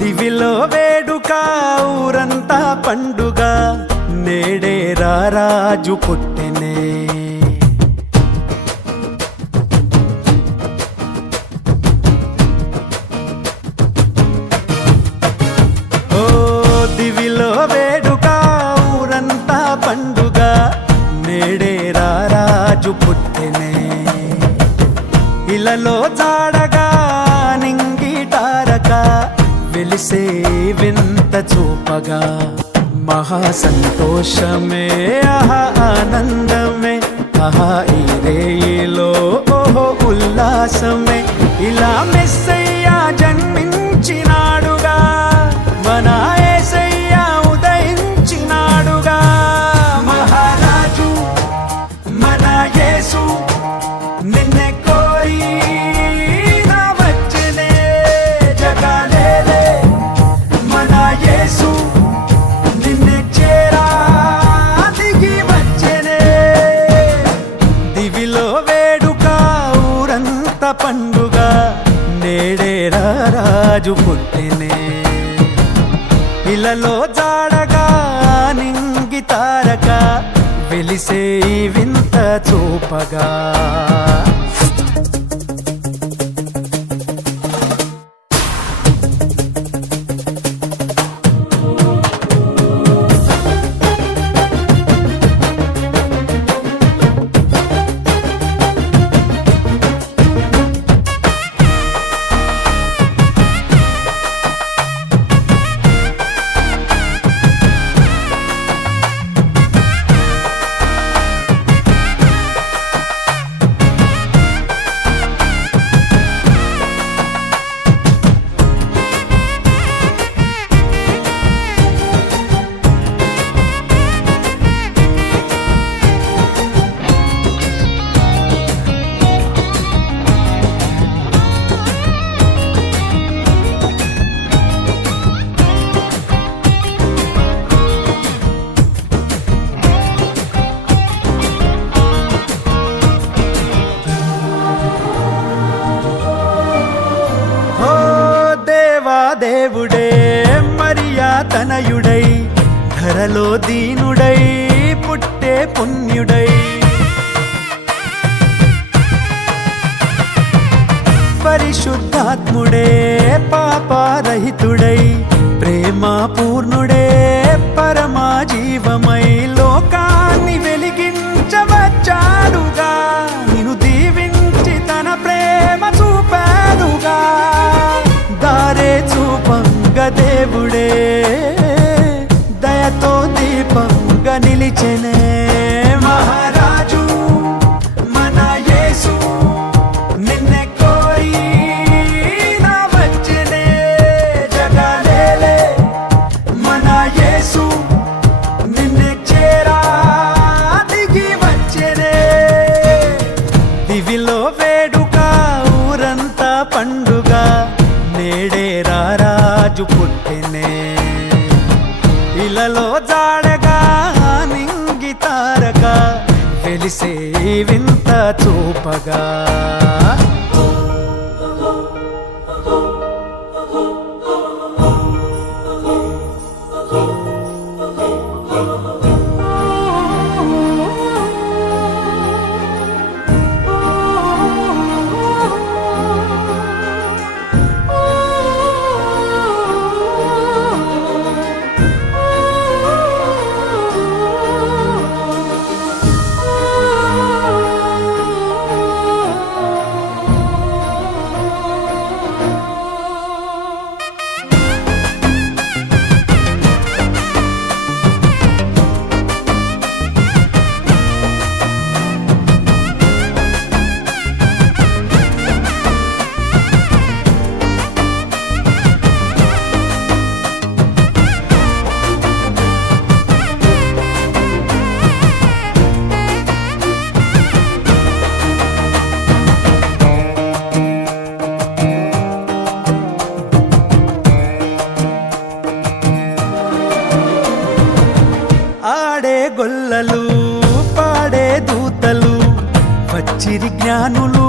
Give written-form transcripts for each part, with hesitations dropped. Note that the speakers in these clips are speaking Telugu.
దివిలో వేడుక ఊరంతా పండుగ నేడే రారాజు పుట్టెనే ఓ దివిలో వేడుక ఊరంతా పండుగ నేడే రారాజు పుట్టెనే ఇలలో జాడగా నింగిటారక వెలిసే వింత చూపగా మహా సంతోషమే ఆహా ఆనందమే ఆహా ఈ రేయిలో ఓహో ఉల్లాసమే ఇలా మెస్సయ్యా జన్మించినాడుగా మన యేసయ్యా ఉదయించినాడుగా మహారాజు మన యేసు నిన్నే కోరి నా వచ్చనే జగాలేలే మన యేసు నిన్నే చేరా దిగి వచ్చనే దివిలో వేడుక ఊరంతా పండుగ నేడే రారాజు పుట్టెనే ఇలలో జాడగా నింగి తారక వెలిసే వింత చూపగా దేవుడే మరియా తనయుడై ధరలో దీనుడై పుట్టే పుణ్యుడై పరిశుద్ధాత్ముడే పాపరహితుడై ప్రేమ పూర్ణుడే పరమా జీవమై లోకాన్ని వెలిగించవచ్చాడుగా నిన్ను దీవించి తన ప్రేమ చూపాడుగా దారే చూపంగ దేవుడే దయతో దీపంగా నిలిచెనే మహారాజు మన యేసు నిన్నే కోరి నా వచ్చెనే జగాలేలే మన యేసు నిన్నే చేరా దిగి వచ్చెనే దివిలో వేడుక ఊరంతా పండుగ నేడే రారాజు పుట్టెనే ఇలలో జాడగా నింగి తారక వెలిసే వింత చూపగా జ్ఞానులు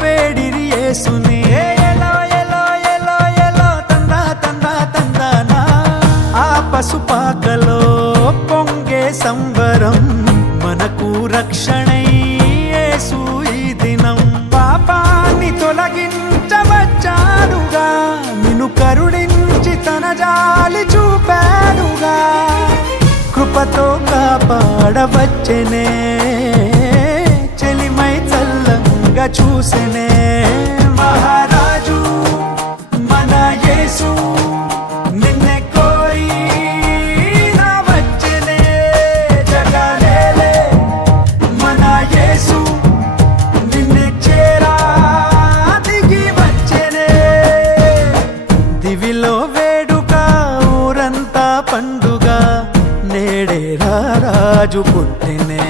వేడిరి యేసుని ఎలో ఎలో ఎలో ఎలో తందా తందా తందానా ఆ పసుపాకలో పొంగే సంబరం మనకు రక్షణై యేసు ఈ దినం పాపాన్ని తొలగించవచ్చాడుగా నిన్ను కరుణించి తన జాలి చూపాడుగా కృపతో కాపాడవచ్చెనే చెలిమై చల్లంగా చూసెనే మహారాజు మన యేసు నిన్నే కోరి నా వచ్చెనే జగలేలే మన యేసు నిన్నే చేరా దిగి వచ్చెనే దివిలో వేడుక ఊరంతా పండుగ నేడే రాజు పుట్టినే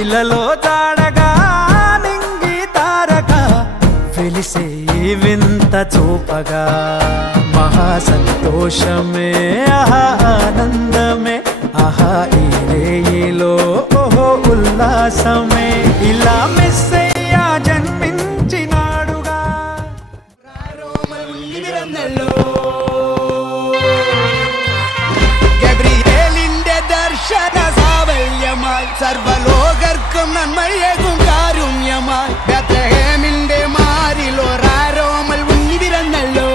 ఇలలో తాడగా నింగి తారక వెలిసే వింత చూపగా మహా సంతోషమే ఆహా ఆనందమే ఆహా ఈ రేయిలో ఓహో ఉల్లాసమే ఇలా మెస్సయ్యా జన్మించినాడుగా സർവലോകർക്കും നന്മയേകും കാരുണ്യമായി ബേത്ലഹേമിന്റെ മാറിലോ റാരോമൽ ഉണ്ണി പിറന്നല്ലോ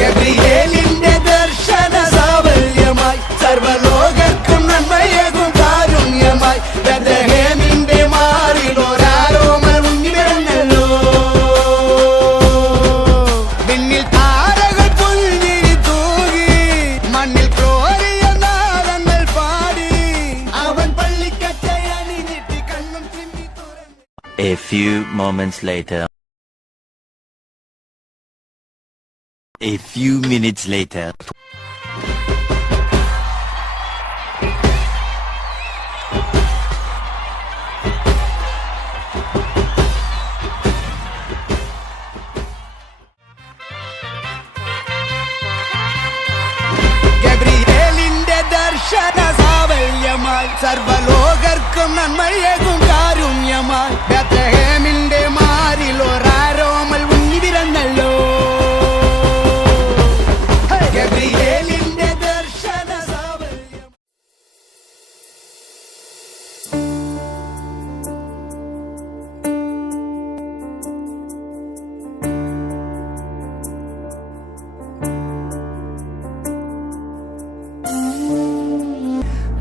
ഗബ്രിയേലിന്റെ ദർശന സാഫല്യമായി സർവലോകർക്കും നന്മയേകും കാരുണ്യമായി ബേത്ലഹേമിന്റെ മാറിലോ റാരോമൽ ഉണ്ണി പിറന്നല്ലോ വിണ്ണിൽ താരകൾ പുൽഞ്ഞിരി തൂകി മണ്ണിൽ A few moments later. A few minutes later. ഗബ്രിയേലിന്റെ ദർശന സാഫല്യമായി സർവലോകർക്കും നന്മയേകും കാരുണ്യമായി ബേത്ലഹേമിന്റെ മാറിലോ റാരോമൽ ഉണ്ണി പിറന്നല്ലോ ഗബ്രിയേലിന്റെ ദർശന സാഫല്യം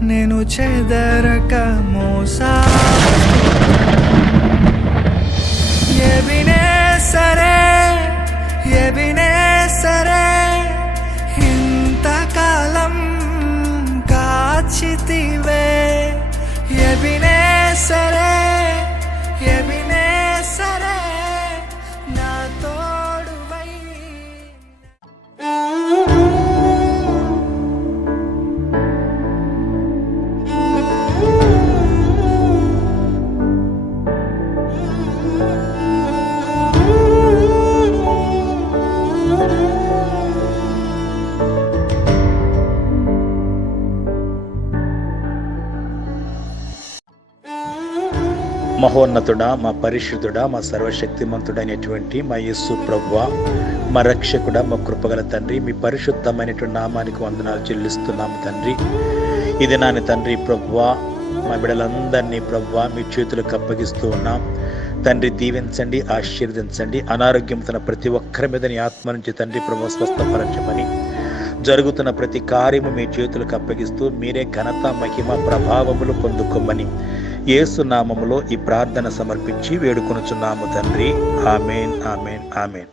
నేను చెదరక మోసా ఎబినే సరే ఇంతకాలం కాచితివే ఎబినే సరే నా తోడువై మహోన్నతుడా, మా పరిశుద్ధుడా, మా సర్వశక్తిమంతుడైనటువంటి మా యేసు ప్రభువా, మా రక్షకుడా, మా కృపగల తండ్రి, మీ పరిశుద్ధమైనటువంటి నామానికి వందనాలు చెల్లిస్తున్నాము తండ్రి. ఇది నాని తండ్రి ప్రభువా, మా బిడ్డలందరినీ ప్రభువా మీ చేతులకు అప్పగిస్తూ ఉన్నాం తండ్రి. దీవించండి, ఆశీర్వదించండి. అనారోగ్యం తన ప్రతి ఒక్కరి మీద నీ ఆత్మ నుంచి తండ్రి ప్రభు స్వస్థపరచమని, జరుగుతున్న ప్రతి కార్యము మీ చేతులకు అప్పగిస్తూ మీరే ఘనత, మహిమ, ప్రభావములు పొందుకోమని యేసు నామములో ఈ ప్రార్థన సమర్పించి వేడుకొనుచున్నాము తండ్రి. ఆమేన్, ఆమేన్, ఆమేన్.